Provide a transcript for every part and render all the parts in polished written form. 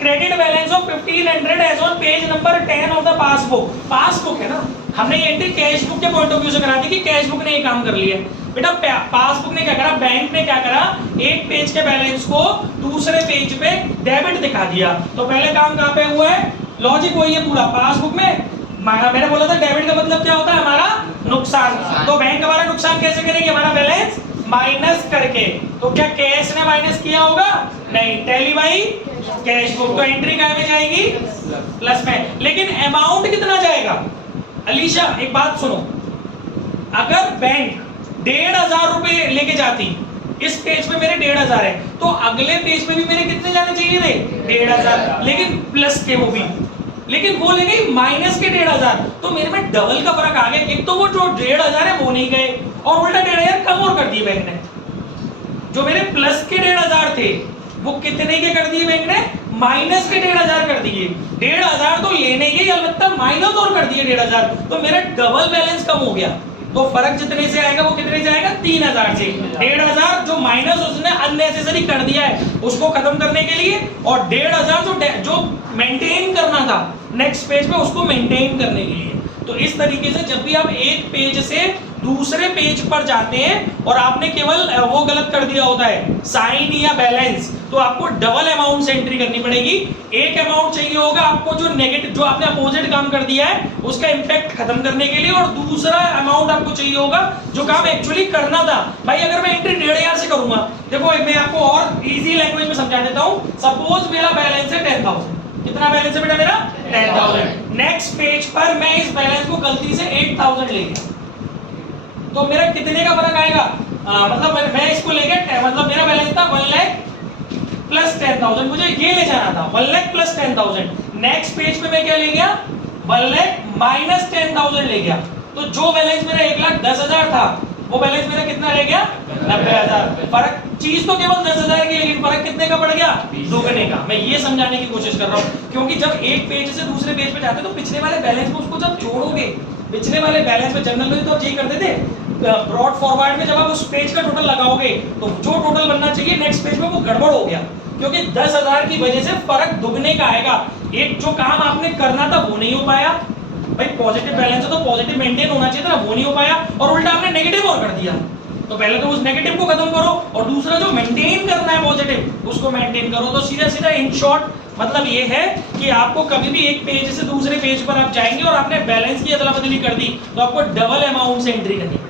Credit balance of 1500 as on page number 10 of the passbook. Passbook है ना, हमने ये एंट्री कैश बुक के पॉइंट ऑफ व्यू से करा दी कि कैश बुक ने ये काम कर लिया। बेटा पासबुक ने क्या करा, बैंक ने क्या करा, एक पेज के बैलेंस को दूसरे पेज पे डेबिट दिखा दिया। तो पहले काम कहाँ पे हुआ है, लॉजिक वही है पूरा। पासबुक में मैंने बोला था डेबिट का मतलब क्या होता है, हमारा नुकसान। तो बैंक हमारा नुकसान कैसे करेगी, हमारा बैलेंस माइनस करके। तो क्या कैश ने माइनस किया होगा, नहीं, टैली बाई कैश बुक। तो एंट्री काय में जाएगी, प्लस में। लेकिन अमाउंट कितना जाएगा, अलीशा एक बात सुनो, अगर बैंक 1500 रुपए लेके जाती, इस पेज पे मेरे 1500 है, तो अगले पेज पे भी मेरे कितने जाने चाहिए थे, 1500, लेकिन प्लस के वो भी, लेकिन वो ले गई माइनस के 1500। तो मेरे में डबल का फर्क आ गया। एक तो वो जो 1500 है वो नहीं गए, और उल्टा 1500 कम और कर दिए बैंक ने। जो मेरे प्लस के 1500 थे वो कितने के कर दिए बैंक ने, माइनस के 1500 कर दिए। 1500 तो लेने के, अलबत्ता माइनस और कर दिए 1500। तो मेरा डबल बैलेंस कम हो गया। तो फर्क जितने से आएगा वो कितने से आएगा, 3000 से। 1500 जो माइनस उसने अननेसेसरी कर दिया है उसको खत्म करने के लिए, और 1500 जो मेंटेन करना था नेक्स्ट पेज पे उसको मेंटेन करने के लिए। तो इस तरीके से जब भी आप एक पेज से दूसरे पेज पर जाते हैं और आपने केवल वो गलत कर दिया होता है साइन या बैलेंस, तो आपको डबल अमाउंट से एंट्री करनी पड़ेगी। एक अमाउंट चाहिए होगा आपको जो नेगेटिव, जो आपने अपोजिट काम कर दिया है उसका इंपैक्ट खत्म करने के लिए, और दूसरा अमाउंट आपको चाहिए होगा जो काम एक्चुअली करना था। भाई अगर मैं एंट्री 1500 से करूंगा, देखो मैं आपको और इजी लैंग्वेज में समझा देता हूं। सपोज मेरा बैलेंस है 10,000, कितना बैलेंस है बेटा मेरा, 10,000। नेक्स्ट पेज पर मैं इस बैलेंस को गलती से 8,000 ले गया, तो मेरा कितने का फर्क आएगा, मतलब मैं इसको ले गया, मतलब मेरा बैलेंस था 1 लाख प्लस 10,000, मुझे ये ले जाना था 1 लाख प्लस 10,000। नेक्स्ट पेज पे मैं क्या ले गया, 1 लाख माइनस 10,000 ले गया। तो जो बैलेंस मेरा 1,10,000 था वो बैलेंस मेरा कितना रह गया, 90,000। फर्क चीज तो केवल 10,000 की, लेकिन फर्क कितने का पड़ गया, दुगने का। मैं ये समझाने की कोशिश कर रहा हूँ, क्योंकि जब एक पेज से दूसरे पेज पे जाते तो पिछले वाले बैलेंस में उसको जब जोड़ोगे, पिछले वाले बैलेंस में जनरल में तो आप यही करते थे, ब्रॉड फॉरवर्ड में जब आप उस पेज का टोटल लगाओगे तो जो टोटल बनना चाहिए नेक्स्ट पेज में वो गड़बड़ हो गया, क्योंकि 10,000 की वजह से फर्क दुगने का आएगा। एक जो काम आपने करना था वो नहीं हो पाया, भाई पॉजिटिव बैलेंस है तो पॉजिटिव मेंटेन होना चाहिए था, वो नहीं हो पाया, और उल्टा आपने नेगेटिव और कर दिया। तो पहले तो उस नेगेटिव को खत्म करो, और दूसरा जो मेंटेन करना है पॉजिटिव उसको मेंटेन करो। तो सीधा सीधा इन शॉर्ट मतलब ये है कि आपको कभी भी एक पेज से दूसरे पेज पर आप जाएंगे और आपने बैलेंस की अदला बदली कर दी तो आपको डबल अमाउंट से एंट्री करनी पड़ेगी।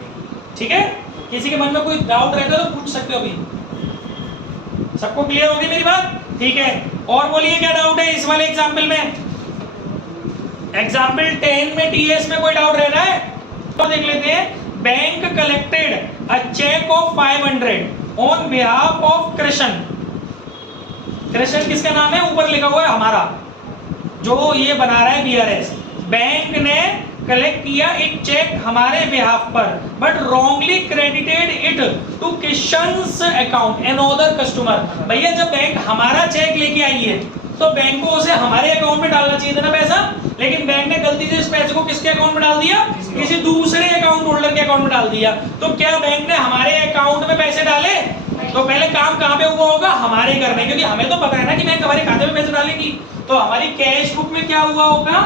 ठीक है, किसी के मन में कोई डाउट रहता है तो पूछ सकते हो। अभी सबको क्लियर होगी मेरी बात, ठीक है? और बोलिए क्या डाउट है इस वाले एग्जाम्पल में, एग्जाम्पल 10 में टीएस में कोई डाउट रह रहा है तो देख लेते हैं। Bank collected a cheque of 500 on behalf of Krishna. Krishna किसका नाम है, ऊपर लिखा हुआ है हमारा, जो ये बना रहा है बीआरएस। बैंक ने कलेक्ट किया एक चेक हमारे बिहाफ पर, but wrongly credited it to Kishan's account another customer. भैया जब बैंक हमारा चेक लेके आई है तो बैंक को उसे हमारे अकाउंट में डालना चाहिए था ना पैसा, लेकिन बैंक ने गलती से इस पैसे को किसके अकाउंट में डाल दिया, किसी दूसरे अकाउंट होल्डर के अकाउंट में डाल दिया। तो क्या बैंक ने हमारे अकाउंट में पैसे डाले? तो पहले काम कहां पे हुआ होगा, हमारे घर में, क्योंकि हमें तो पता है ना कि बैंक हमारे खाते में पैसे डालेगी। तो हमारी कैश बुक में क्या हुआ होगा,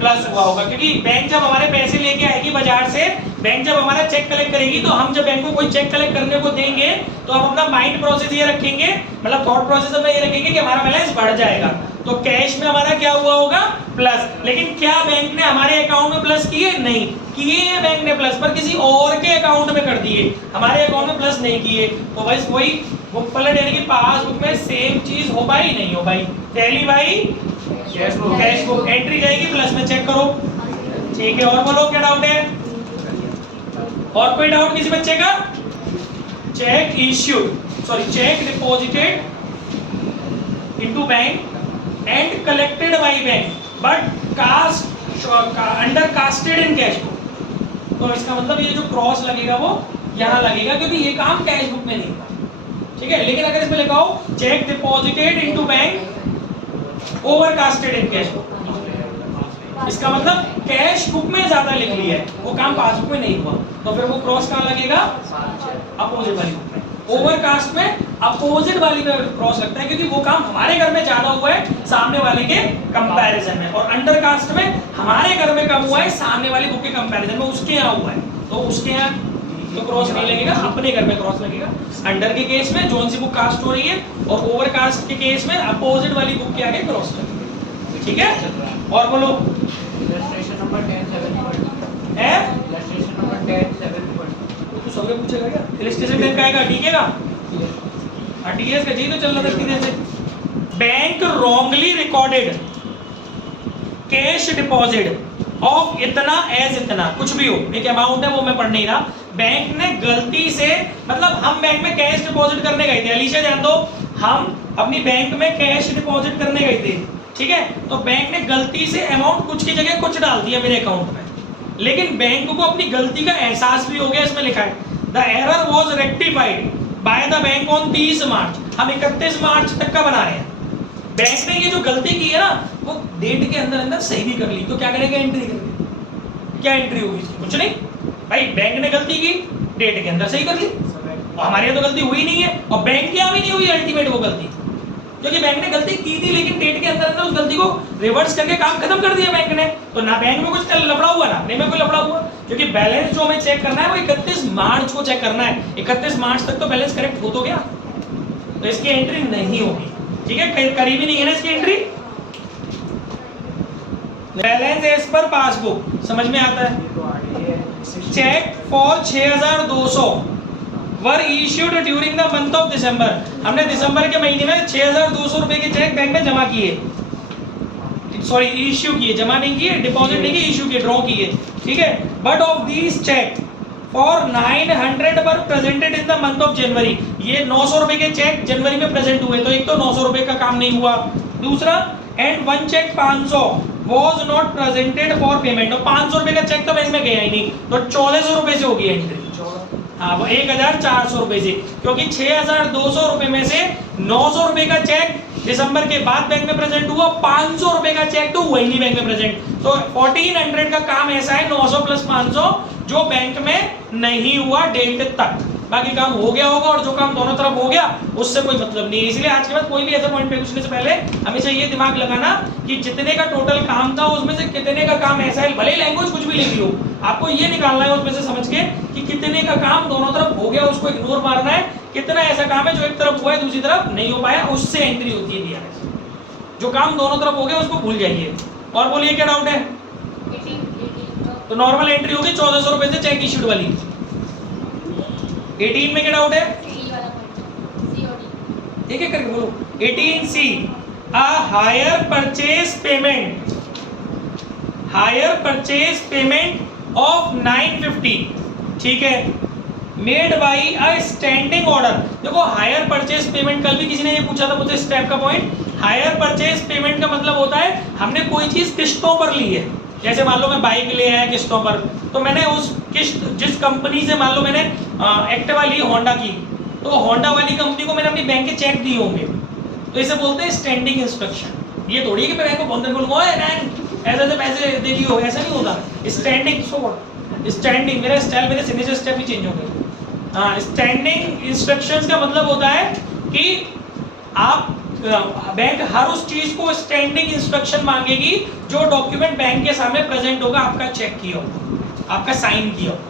प्लस हुआ होगा, क्योंकि बैंक जब हमारे पैसे लेके आएगी बाजार से, बैंक जब हमारा चेक कलेक्ट करेगी तो हम जब बैंक को कोई चेक कलेक्ट करने को देंगे तो हम अपना माइंड प्रोसेस ये रखेंगे, मतलब थॉट प्रोसेस अपना ये रखेंगे कि हमारा बैलेंस बढ़ जाएगा। तो कैश में हमारा क्या हुआ होगा, प्लस। लेकिन क्या बैंक ने हमारे अकाउंट में प्लस किए? नहीं किए हैं बैंक ने प्लस, पर किसी और के अकाउंट में कर दिए, हमारे अकाउंट में प्लस नहीं किए। तो बस वही बुक पलट, यानी कि पासबुक में सेम चीज हो पाई नहीं हो पाई। Tally by cash book, entry जाएगी प्लस में, चेक करो। ठीक है, और बोलो क्या डाउट है, और कोई डाउट किसी बच्चे का? Cheque issued, sorry cheque deposited into bank and collected by bank but cast under casted in cash book. तो इसका मतलब ये जो क्रॉस लगेगा वो यहाँ लगेगा, क्योंकि ये काम कैश बुक में नहीं था। ठीक है, लेकिन अगर इसमें लिखा हो check deposited into bank overcasted इन कैश बुक, इसका मतलब कैश बुक में ज्यादा लिख लिया है, वो काम पासबुक में नहीं हुआ, तो फिर वो क्रॉस कहाँ लगेगा, अपोजिट वाली बुक में। ओवरकास्ट में अपोजिट वाली में क्रॉस लगता है, क्योंकि वो काम हमारे घर में ज्यादा हुआ है, सामने वाले के कंपैरिजन में, और अंडर कास्ट में हमारे घर में कम हुआ है, सामने वाली बुक के कंपैरिजन में उसके यहाँ हुआ है, तो उसके यहाँ तो क्रॉस नहीं लगेगा, अपने घर में क्रॉस लगेगा। अंडर के केस में जोन सी बुक कास्ट हो रही है, और ओवर कास्ट के केस में अपोजिट वाली बुक के आगे क्रॉस लगेगा। ठीक है, और बोलो इलस्ट्रेशन नंबर 10 7 है, इलस्ट्रेशन नंबर 10 7 तो सबने पूछेगा क्या इलस्ट्रेशन 10 का आएगा, ठीक है का टीएस का जी तो चल रहा था इतनी देर से। Bank wrongly recorded cash deposit of इतना एज इतना, कुछ भी हो, एक अमाउंट है वो मैं पढ़ नहीं रहा, बैंक ने गलती से, मतलब हम बैंक में कैश डिपॉजिट करने गए थे, अलीशा जान दो, हम अपनी बैंक में कैश डिपॉजिट करने गए थे, ठीक है, तो बैंक ने गलती से अमाउंट कुछ की जगह कुछ डाल दिया मेरे अकाउंट में, लेकिन बैंक को अपनी गलती का एहसास भी हो गया, इसमें लिखा है the error was rectified by the bank on 30 मार्च, हम 31 मार्च तक का बना रहे हैं। बैंक ने ये जो गलती की है ना, वो डेट के अंदर अंदर सही भी कर ली, तो क्या करेगा, एंट्री करेगा, क्या एंट्री होगी इसकी, कुछ नहीं भाई, बैंक ने गलती की, डेट के अंदर सही कर ली, और हमारे यहाँ तो गलती हुई नहीं है, और बैंक के यहाँ भी नहीं हुई अल्टीमेट वो गलती, क्योंकि बैंक ने गलती की थी, लेकिन डेट के अंदर अंदर उस गलती को रिवर्स करके काम खत्म कर दिया बैंक ने, तो ना बैंक में कुछ लफड़ा हुआ, ना अपने में कोई लफड़ा हुआ, क्योंकि बैलेंस जो हमें चेक करना है वो 31 मार्च को चेक करना है, 31 मार्च तक तो बैलेंस करेक्ट हो तो गया, तो इसकी एंट्री नहीं होगी, ठीक है, करीबी नहीं है ना इसकी एंट्री। बैलेंस एज पर पासबुक समझ में आता है, cheque for 6200 were issued during the month of December, हमने दिसंबर के महीने में 6200 रुपए के चेक बैंक में जमा किए, सॉरी इश्यू किए, जमा नहीं किए, डिपॉजिट नहीं किए, इश्यू किए, ड्रॉ किए, ठीक है, but of these cheques for 900 were presented in the month of January, ये 900 रुपए के चेक जनवरी में प्रेजेंट हुए, तो एक तो 900 रुपए का काम नहीं हुआ, दूसरा and one cheque 500 was not presented for payment, तो 500 रुपए का चेक तो बैंक में गया ही नहीं, तो 1400 रुपए से होगी एंट्री, हाँ वो 1400 रुपए से, क्योंकि 6200 रुपए में से 900 रुपए का चेक दिसंबर के बाद बैंक में प्रेजेंट हुआ, 500 रुपए का चेक तो हुआ ही नहीं बैंक में प्रेजेंट, तो 1400 का काम ऐसा है 900 प्लस 500 जो बैंक में नहीं हुआ डेट तक, बाकी काम हो गया होगा, और जो काम दोनों तरफ हो गया उससे कोई मतलब नहीं है। इसलिए आज के बाद कोई भी ऐसा पॉइंट पे पूछने से पहले हमेशा ये दिमाग लगाना कि जितने का टोटल काम था उसमें से कितने का काम ऐसा है, भले लैंग्वेज कुछ भी लिखी हो, आपको ये निकालना है उसमें से समझ के कि कितने का काम दोनों तरफ हो गया, उसको इग्नोर मारना है, कितना ऐसा काम है जो एक तरफ हुआ है दूसरी तरफ नहीं हो पाया, उससे एंट्री होती है डीआरएस। जो काम दोनों तरफ हो गया उसको भूल जाइए। और बोलिए क्या डाउट है? तो नॉर्मल एंट्री होगी 1400 रुपए से चेक इश्यूड वाली। 18 में क्या डाउट है? एक एक करके बोलो। 18C a higher purchase payment of 950, ठीक है, made by a standing order. देखो हायर परचेज पेमेंट, कल भी किसी ने ये पूछा था मुझसे इस टाइप का पॉइंट। हायर परचेज पेमेंट का मतलब होता है हमने कोई चीज किस्तों पर ली है, जैसे मान लो मैं बाइक ले आया किस्तों पर, तो मैंने उस किस्त जिस कंपनी से, मान लो मैंने एक्टिवा ली होंडा की, तो होंडा वाली कंपनी को मैंने अपनी बैंक के चेक दिए होंगे, तो इसे बोलते हैं स्टैंडिंग इंस्ट्रक्शन। ये थोड़ी है कि मैं बैंक को फोन करके बोलूंगा ऐसे ऐसे पैसे दे दियो, ऐसा नहीं होता। स्टैंडिंग, सो स्टैंडिंग, मेरा स्टाइल, मेरे सिग्नेचर स्टेप भी चेंज हो गए। हाँ, स्टैंडिंग इंस्ट्रक्शंस का मतलब होता है कि आप बैंक हर उस चीज को स्टैंडिंग इंस्ट्रक्शन मांगेगी जो डॉक्यूमेंट बैंक के सामने प्रेजेंट होगा, आपका चेक किया होगा, आपका साइन किया होगा,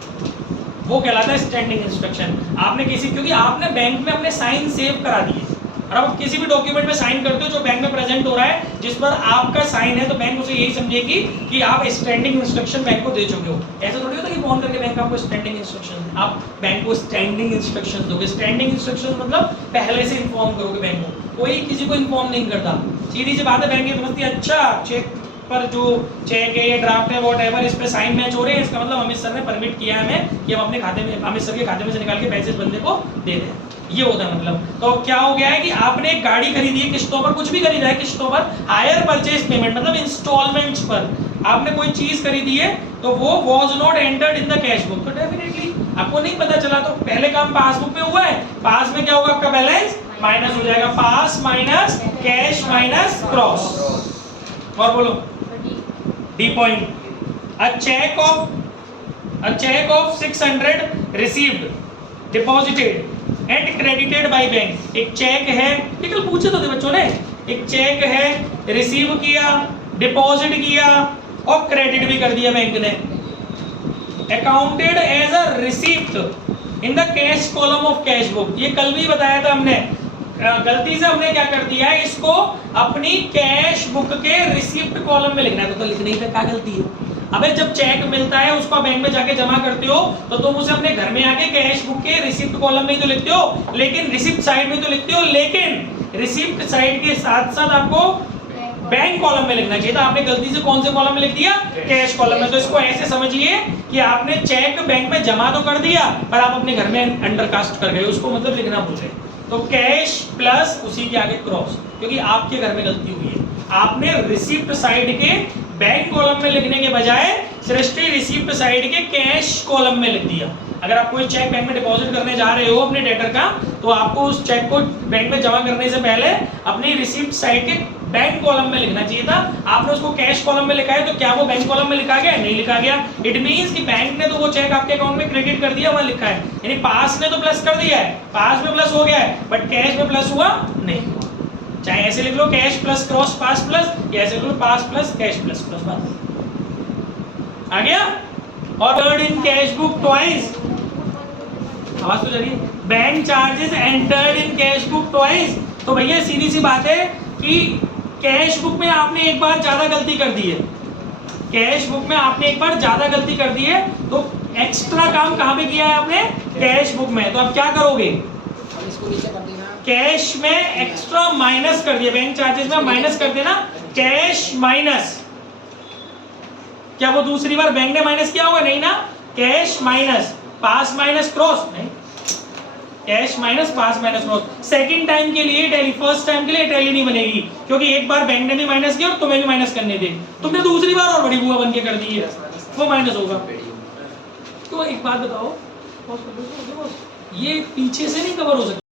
वो कहलाता है स्टैंडिंग इंस्ट्रक्शन। आपने किसी, क्योंकि आपने बैंक में अपने साइन सेव करा दिए, और आप किसी भी डॉक्यूमेंट में साइन करते हो जो बैंक में प्रेजेंट हो रहा है, जिस पर आपका साइन है, तो बैंक उसे यही समझेगी कि आप स्टैंडिंग इंस्ट्रक्शन बैंक को दे चुके हो। ऐसा थोड़ी होता कि फोन करके बैंक आपको स्टैंडिंग इंस्ट्रक्शन, आप बैंक को स्टैंडिंग इंस्ट्रक्शन दोगे। स्टैंडिंग इंस्ट्रक्शन मतलब पहले से इन्फॉर्म करोगे बैंक को, कोई किसी को इन्फॉर्म नहीं करता। सीधी सी बात है, बैंक ये समझती है अच्छा चेक पर जो चेक है या ड्राफ्ट है वॉट एवर, इस पे साइन मैच हो रहे हैं, इसका मतलब अमित सर ने परमिट किया है हमें कि हम अपने खाते में, अमित सर के खाते में से निकाल के पैसे बंदे को दे दें, ये होता है मतलब। तो क्या हो गया है कि आपने एक गाड़ी खरीदी है किस्तों पर, कुछ भी खरीदा है किस्तों पर, हायर परचेज पेमेंट मतलब इंस्टॉलमेंट्स पर आपने कोई चीज खरीदी है, तो वो was not entered in the cash book, तो डेफिनेटली आपको नहीं पता चला, तो पहले काम पासबुक में हुआ है, पास में क्या होगा आपका बैलेंस माइनस हो जाएगा, pass minus cash minus cross. और बोलो D point, a cheque of 600 received, deposited and credited by bank. एक चेक है, ये कल पूछे तो थे बच्चों ने, एक चेक है, रिसीव किया, डिपॉजिट किया और क्रेडिट भी कर दिया बैंक ने, accounted as a receipt in the cash column of cash book. ये कल भी बताया था हमने, गलती से हमने क्या कर दिया है, इसको अपनी कैश बुक के रिसिप्ट कॉलम में लिखना है। तो लिखने ही पे क्या गलती है? अबे जब चेक मिलता है उसको बैंक में जाके जमा करते हो तो तुम उसे अपने घर में आके कैश बुक के रिसिप्ट कॉलम में ही तो लिखते हो, लेकिन रिसिप्ट साइड में तो लिखते हो, लेकिन रिसिप्ट साइड के साथ साथ आपको बैंक कॉलम में लिखना चाहिए था। आपने गलती से कौन से कॉलम में लिख दिया? कैश कॉलम में। तो इसको ऐसे समझिए कि आपने चेक बैंक में जमा तो कर दिया पर आप अपने घर में अंडरकास्ट कर गए, उसको मतलब लिखना भूल गए। तो कैश प्लस उसी के आगे क्रॉस, क्योंकि आपके घर में गलती हुई है। आपने रिसिप्ट साइड के बैंक कॉलम में लिखने के बजाय सृष्टि रिसिप्ट साइड के कैश कॉलम में लिख दिया। अगर आप कोई चेक बैंक में डिपॉजिट करने जा रहे हो अपने डेटर का, तो आपको उस चेक को बैंक में जमा करने से पहले अपनी रिसिप्ट साइड के बैंक कॉलम में लिखना चाहिए था। आपने उसको कैश कॉलम में लिखा है, तो क्या वो बैंक कॉलम में लिखा गया? नहीं लिखा गया। इट मींस कि बैंक ने तो वो चेक आपके अकाउंट में क्रेडिट कर दिया, वहां लिखा है, यानी पास ने तो प्लस कर दिया है, पास में प्लस हो गया है, बट कैश में प्लस हुआ नहीं हुआ। चाहे ऐसे लिख लो कैश प्लस क्रॉस पास प्लस, या ऐसे लिख लो पास प्लस कैश प्लस प्लस। बात आ गया। और entered in cash book twice, आवाज तो जरिए, bank charges entered in cash book twice. तो भैया सीधी सी बात है कि कैश बुक में आपने एक बार ज्यादा गलती कर दी है, कैश बुक में आपने एक बार ज्यादा गलती कर दी है, तो एक्स्ट्रा काम कहां पे किया है आपने? कैश बुक में। तो अब क्या करोगे? इसको नीचे कर देना, कैश में एक्स्ट्रा माइनस कर दिया, बैंक चार्जेस में माइनस कर देना, कैश माइनस। क्या वो दूसरी बार बैंक ने माइनस किया होगा? नहीं ना। कैश माइनस पास माइनस क्रॉस, नहीं, कैश माइनस पास माइनस क्रॉस। सेकंड टाइम के लिए टैली, फर्स्ट टाइम के लिए टैली नहीं बनेगी, क्योंकि एक बार बैंक ने भी माइनस किया और तुम्हें भी माइनस करने दे, तुमने दूसरी बार और बड़ी बुआ बन के कर दी है, वो माइनस होगा। तो एक बात बताओ, ये पीछे से नहीं कवर हो सकती।